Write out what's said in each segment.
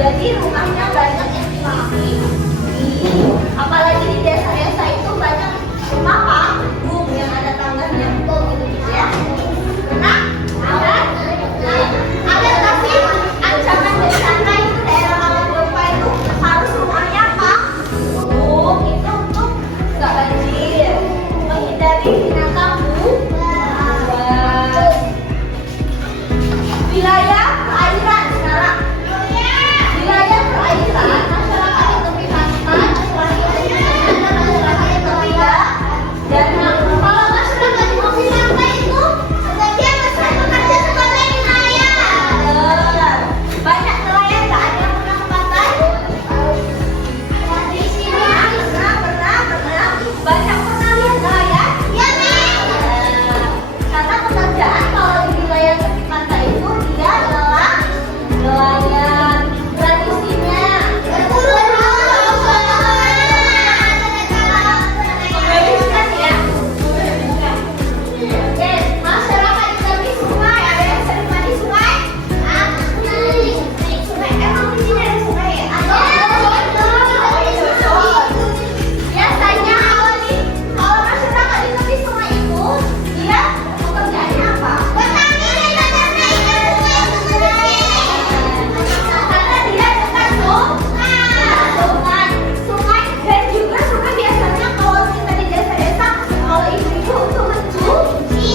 Jadi rumahnya banyak yang dipakai. Apalagi di desa-desa itu banyak rumah panggung yang ada tangganya tuh gitu ya. Nah, ada tapi ancaman bencana itu daerah Rawa itu harus rumahnya panggung itu untuk nggak banjir, menghindari binatang buas. Wilayah perairan sekarang. Wilayah perairan masyarakat di tepi pantai, masyarakat di tepi danau. Kalau masyarakat di tepi pantai itu sebagian besar bekerja sebagai nelayan. Banyak nelayan nggak ada yang pernah ke pantai? Di sini pernah. Banyak pernah lihat nelayan? Ya, karena pekerjaan kalau di wilayah tepi pantai itu dia adalah nelayan. Tradisinya memberiskan ya. Oke, masyarakat di tepi sungai ada yang sering mandi sungai? Sungai. Emang di sini ada sungai ya? Biasanya kalau masyarakat di tepi sungai itu dia pekerjaannya apa? Karena dia dekat sungai dan juga sungai biasanya kalau kita di desa-desa kalau ibu-ibu untuk mencuci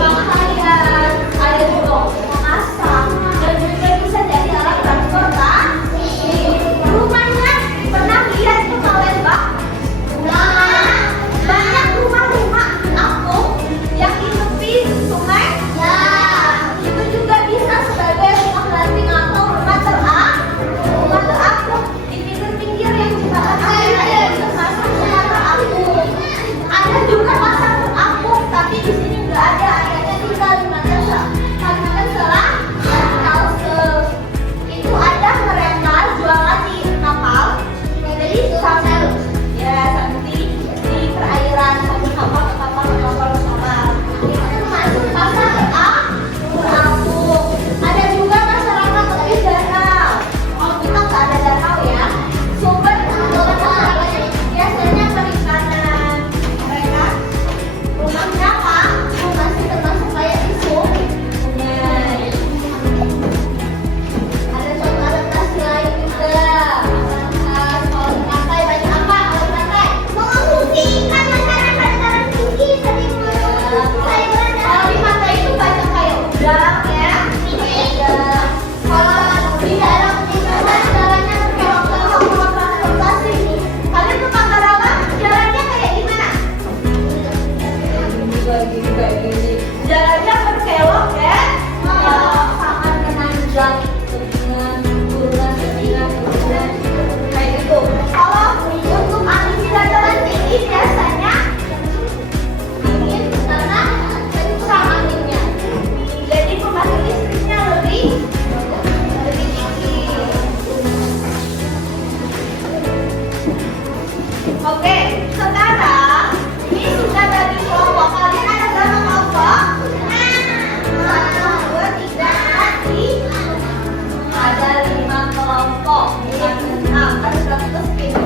pakaian, ada juga memasak dan juga bisa jadi alat transportasi. Rumahnya pernah lihat itu Palembang? Nah, banyak rumah-rumah apung yang di tepi sungai. Ya, itu juga bisa sebagai rumah landing atau rumah terapung di pinggir-pinggir yang jembatan ada bisa masuk rumah terapung. Ada juga pasar terapung, tapi di sini nggak ada. Adanya di Kalimantan Selatan dan Kalsel. Itu ada mereka jualan di kapal. Jadi sambil ya sambil di perairan sambil kapal ke kapal. Itu masuk pasar terapung. Ada juga masyarakat tepi danau. Kalau kita nggak ada danau ya, sumber kehidupan masyarakatnya biasanya perikanan. Mereka rumahnya masih termasuk kayak di sungai. Ada contoh adaptasi lain juga. Kalau di pantai banyak apa? Kalau di pantai mengungsi kan masyarakat sekarang tinggi sering kalau di pantai itu banyak kayak udang ya. Kalau di daerah pedesaan jalannya berkelok-kelok transportasi. Kalian ke Panggarawa jalannya kayak gimana? Gini. Jalannya berkelok ya. Sangat menanjak dengan turunan kayak gitu. Kalau untuk aliran jalan tinggi biasanya dingin karena kencang anginnya. Jadi pembangkit listriknya lebih tinggi. Oke, sekarang ini sudah bagi kelompok. Kalian ada berapa kelompok? 1, 2, 3, 4, 5. Ada 5 kelompok. 6. Harus berapa spin?